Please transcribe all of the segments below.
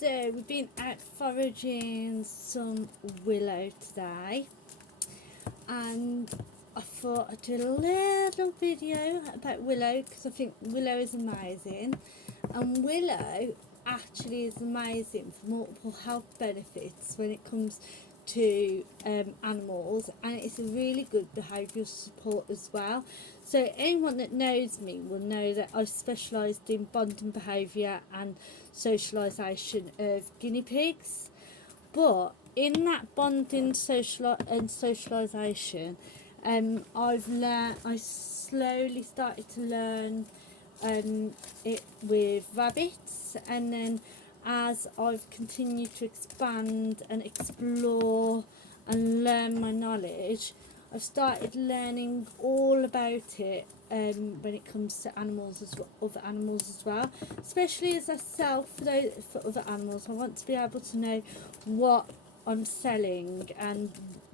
So we've been out foraging some willow today, and I thought I'd do a little video about willow because I think willow is amazing, and willow actually is amazing for multiple health benefits when it comes to animals, and it's a really good behavioural support as well. So anyone that knows me will know that I've specialised in bonding behaviour and socialisation of guinea pigs. But in that bonding and socialisation, I slowly started to learn it with rabbits, and then as I've continued to expand and explore and learn my knowledge, I've started learning all about it when it comes to animals other animals as well, especially as I sell for other animals. I want to be able to know what I'm selling and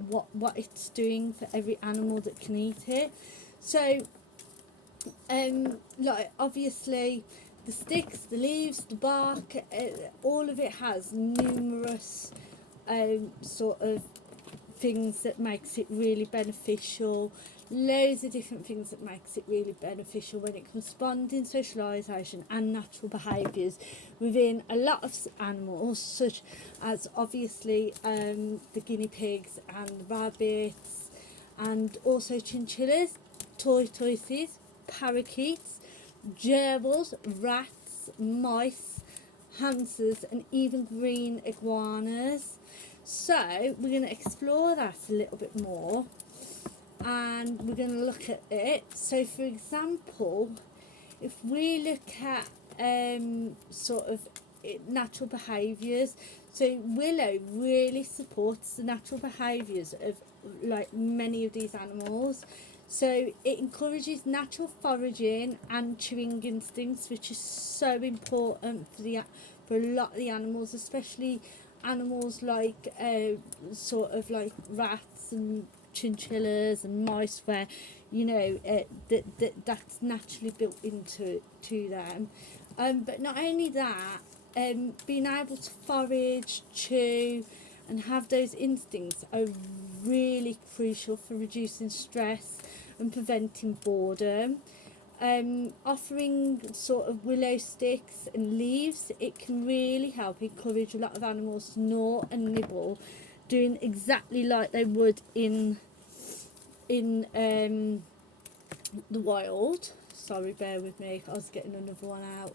what it's doing for every animal that can eat it. So like obviously the sticks, the leaves, the bark, all of it has numerous sort of things that makes it really beneficial. Loads of different things that makes it really beneficial when it comes to bonding, socialisation and natural behaviours within a lot of animals, such as obviously the guinea pigs and the rabbits, and also chinchillas, tortoises, parakeets, gerbils, rats, mice, hamsters and even green iguanas. So we're going to explore that a little bit more, and we're going to look at it. So for example, if we look at sort of natural behaviours, so willow really supports the natural behaviours of like many of these animals. So it encourages natural foraging and chewing instincts, which is so important for a lot of the animals, especially animals like sort of like rats and chinchillas and mice, where you know that's naturally built into them. But not only that, being able to forage, chew and have those instincts are really crucial for reducing stress and preventing boredom. Offering sort of willow sticks and leaves, it can really help encourage a lot of animals to gnaw and nibble, doing exactly like they would in the wild. Sorry, bear with me, I was getting another one out.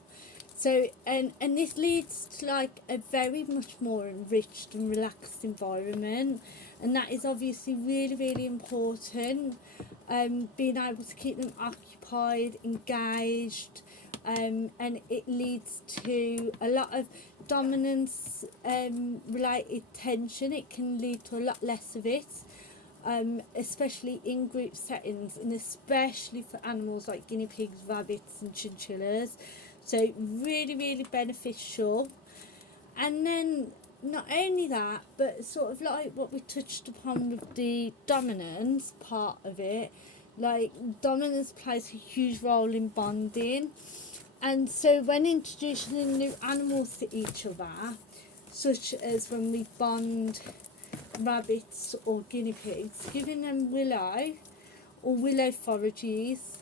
So and this leads to like a very much more enriched and relaxed environment, and that is obviously really important. Being able to keep them occupied, engaged, and it leads to a lot of dominance related tension. It can lead to a lot less of it, especially in group settings, and especially for animals like guinea pigs, rabbits and chinchillas. So really beneficial. And then not only that, but sort of like what we touched upon with the dominance part of it, like dominance plays a huge role in bonding. And so when introducing new animals to each other, such as when we bond rabbits or guinea pigs, giving them willow or willow forages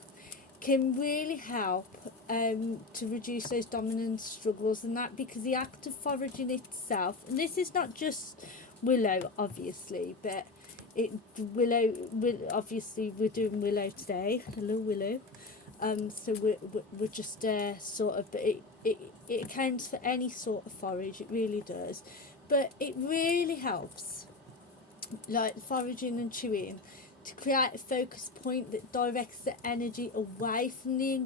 can really help to reduce those dominance struggles, and that because the act of foraging itself, and this is not just willow obviously, but willow obviously we're doing willow today. Hello willow. So we're just sort of, but it accounts for any sort of forage, it really does, but it really helps like foraging and chewing to create a focus point that directs the energy away from the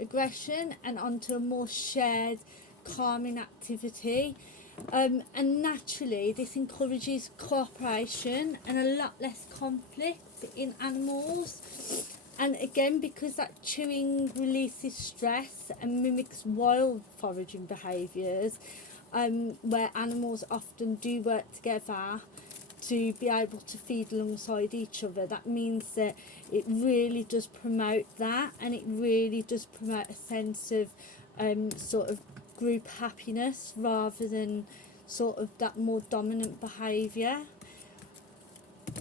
aggression and onto a more shared calming activity. And naturally this encourages cooperation and a lot less conflict in animals. And again, because that chewing releases stress and mimics wild foraging behaviours, where animals often do work together to be able to feed alongside each other, that means that it really does promote that, and it really does promote a sense of sort of group happiness rather than sort of that more dominant behaviour.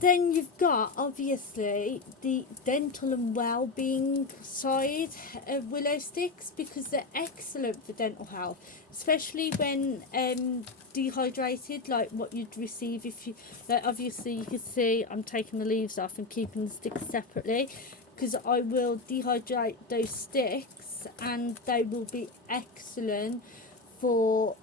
Then you've got obviously the dental and well-being side of willow sticks, because they're excellent for dental health, especially when dehydrated, like what you'd receive if you, like, obviously you can see I'm taking the leaves off and keeping the sticks separately, because I will dehydrate those sticks and they will be excellent for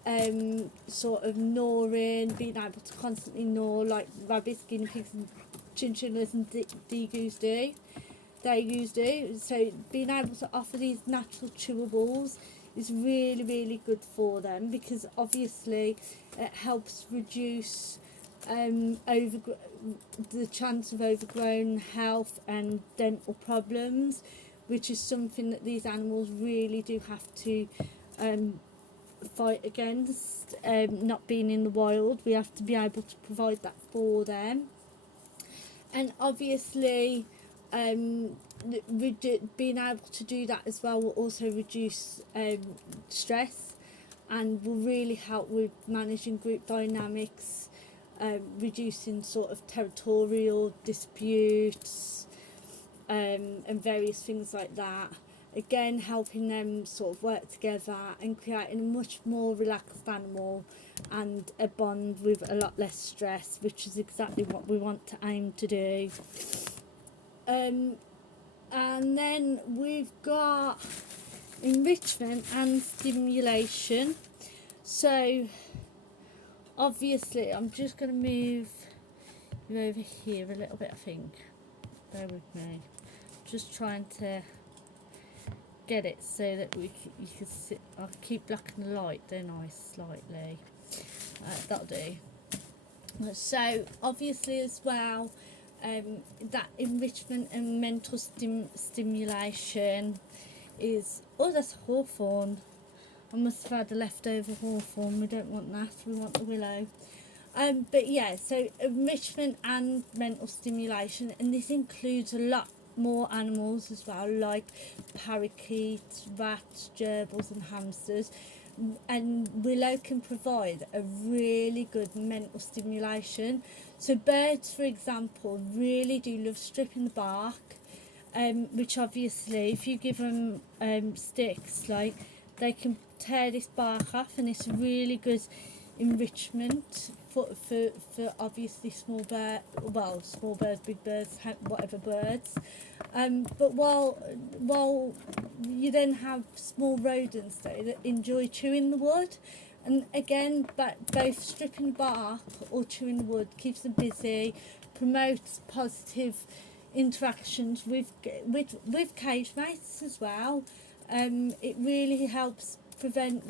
sort of gnawing, being able to constantly gnaw like rabbits, guinea pigs and chinchillas and degus do. So being able to offer these natural chewables is really, really good for them, because obviously it helps reduce the chance of overgrown health and dental problems, which is something that these animals really do have to fight against. Not being in the wild, we have to be able to provide that for them. And obviously being able to do that as well will also reduce stress, and will really help with managing group dynamics, reducing sort of territorial disputes, and various things like that. Again, helping them sort of work together and creating a much more relaxed animal and a bond with a lot less stress, which is exactly what we want to aim to do. And then we've got enrichment and stimulation. So obviously I'm just going to move you over here a little bit, I think. Bear with me. Just trying to get it so that you can sit. I keep blocking the light, don't I, slightly. That'll do. So obviously as well, that enrichment and mental stimulation is, oh, that's hawthorn. I must have had a leftover hawthorn. We don't want that, we want the willow. But yeah, so enrichment and mental stimulation, and this includes a lot more animals as well, like parakeets, rats, gerbils and hamsters. And willow can provide a really good mental stimulation. So birds, for example, really do love stripping the bark, which obviously if you give them sticks, like, they can tear this bark off, and it's really good enrichment for obviously small birds, big birds, whatever birds. But while you then have small rodents though that enjoy chewing the wood, and again, but both stripping bark or chewing the wood keeps them busy, promotes positive interactions with cage mates as well. It really helps prevent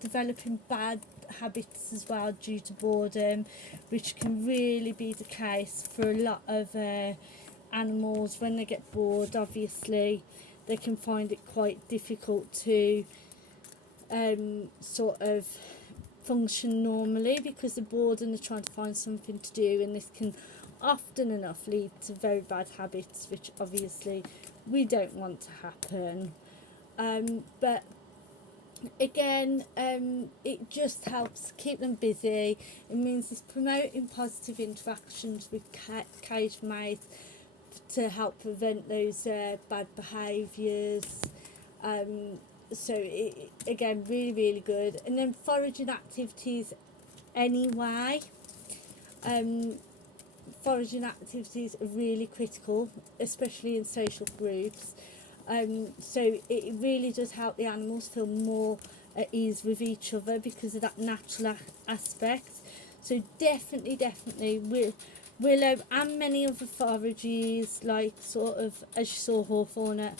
developing bad habits as well due to boredom, which can really be the case for a lot of animals. When they get bored, obviously they can find it quite difficult to sort of function normally, because they're bored and they're trying to find something to do, and this can often enough lead to very bad habits, which obviously we don't want to happen. But again, it just helps keep them busy. It means it's promoting positive interactions with cage mates to help prevent those bad behaviours. So it, again, really, really good. And then foraging activities anyway. Foraging activities are really critical, especially in social groups. So it really does help the animals feel more at ease with each other because of that natural aspect. So definitely willow and many other forages, like sort of, as you saw hawthorn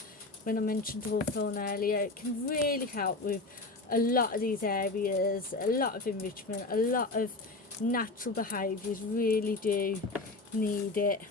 when I mentioned hawthorn earlier, it can really help with a lot of these areas, a lot of enrichment, a lot of natural behaviours really do need it.